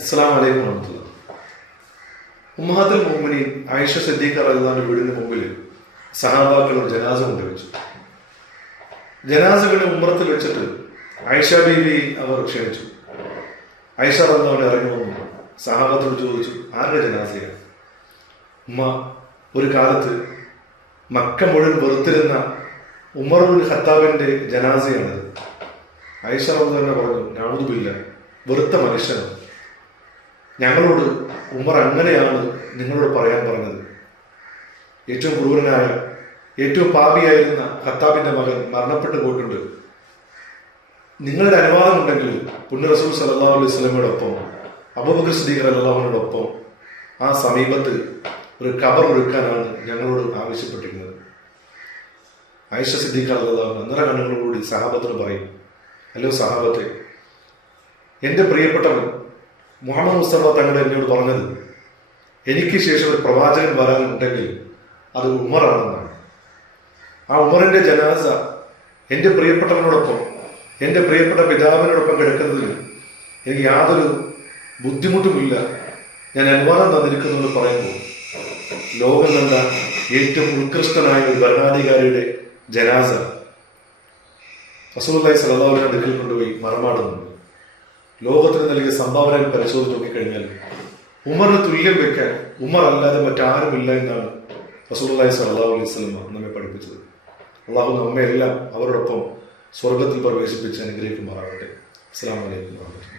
അസ്സാം വലൈക്കും വറഹമത്തുള്ള ഉമ്മഹാത്തുൽ മുഹമ്മനീൻ ആയിഷ സദ്ദീഖ് റഹ്ലാന്റെ വീടിന് മുമ്പിൽ സഹാബാക്കൾ ഒരു ജനാസ കൊണ്ടുവച്ചു ജനാസകളെ ഉമ്മറത്തിൽ വെച്ചിട്ട് ആയിഷ ബീവി അവർ ക്ഷണിച്ചു. ആയിഷ റഹ്ലാൻ ഇറങ്ങി വന്നു. സഹാബത്തോട് ചോദിച്ചു ആരുടെ ജനാസയാണ് ഉമ്മ ഒരു കാലത്ത് മക്ക മുഴുവൻ വെറുത്തിരുന്ന ഉമർ ഉമറുൽ ഖത്താബിന്റെ ജനാസയാണത്. ആയിഷ റഹ്ലാൻ പറഞ്ഞു നാവുതുമില്ല വെറുത്ത മനുഷ്യനാണ്. ഞങ്ങളോട് ഉമർ അങ്ങനെയാണ് നിങ്ങളോട് പറയാൻ പറഞ്ഞത്. ഏറ്റവും ക്രൂരനായ ഏറ്റവും പാപിയായിരുന്ന ഖത്താബിന്റെ മകൻ മരണപ്പെട്ടു പോയിട്ടുണ്ട്. നിങ്ങളുടെ അനുവാദം ഉണ്ടെങ്കിൽ പുണ്യ റസൂൽ അലൈഹി സ്വലമയോടൊപ്പം അബൂബക്കർ സദീഖ് അല്ലാഹുവിനോടൊപ്പം ആ സമീപത്ത് ഒരു കബർ ഒരുക്കാനാണ് ഞങ്ങളോട് ആവശ്യപ്പെട്ടിരിക്കുന്നത് ആയിഷ സിദ്ദീഖ് അല്ലാഹു അന്നര കണ്ണുകളോടുകൂടി സഹാബത്തിന് പറയും ഹലോ സഹാബത്തെ എന്റെ പ്രിയപ്പെട്ടവൻ മുഹമ്മദ് മുസ്തഫ തങ്ങൾ എന്നോട് പറഞ്ഞത് എനിക്ക് ശേഷം ഒരു പ്രവാചകൻ വരാനുണ്ടെങ്കിൽ അത് ഉമറാണെന്നാണ്. ആ ഉമറിന്റെ ജനാസ എന്റെ പ്രിയപ്പെട്ടവനോടൊപ്പം എന്റെ പ്രിയപ്പെട്ട പിതാവിനോടൊപ്പം കിടക്കുന്നതിൽ എനിക്ക് യാതൊരു ബുദ്ധിമുട്ടുമില്ല. ഞാൻ അനുവാദം തന്നിരിക്കുന്നു എന്ന് പറയുമ്പോൾ ലോകം കണ്ട ഏറ്റവും ഉത്കൃഷ്ടനായ ഒരു ഭരണാധികാരിയുടെ ജനാസ റസൂലുള്ളാഹി സലതാവിനെ അടുക്കൽ കൊണ്ടുപോയി മറമാടുന്നുണ്ട് ലോകത്തിന് നൽകിയ സംഭാവനകൾ പരിശോധിച്ച് നോക്കിക്കഴിഞ്ഞാൽ ഉമറിന് തുല്യം വെക്കാൻ ഉമർ അല്ലാതെ മറ്റാരുമില്ല എന്നാണ് റസൂലുള്ളാഹി സ്വല്ലല്ലാഹു അലൈഹി സ്വലമ നമ്മെ പഠിപ്പിച്ചത്. അള്ളാഹു നമ്മെ എല്ലാം അവരോടൊപ്പം സ്വർഗത്തിൽ പ്രവേശിപ്പിച്ച് അനുഗ്രഹിക്കുമാറാകട്ടെ. അസ്സാം വലൈക്കും വാഹമത്തുള്ള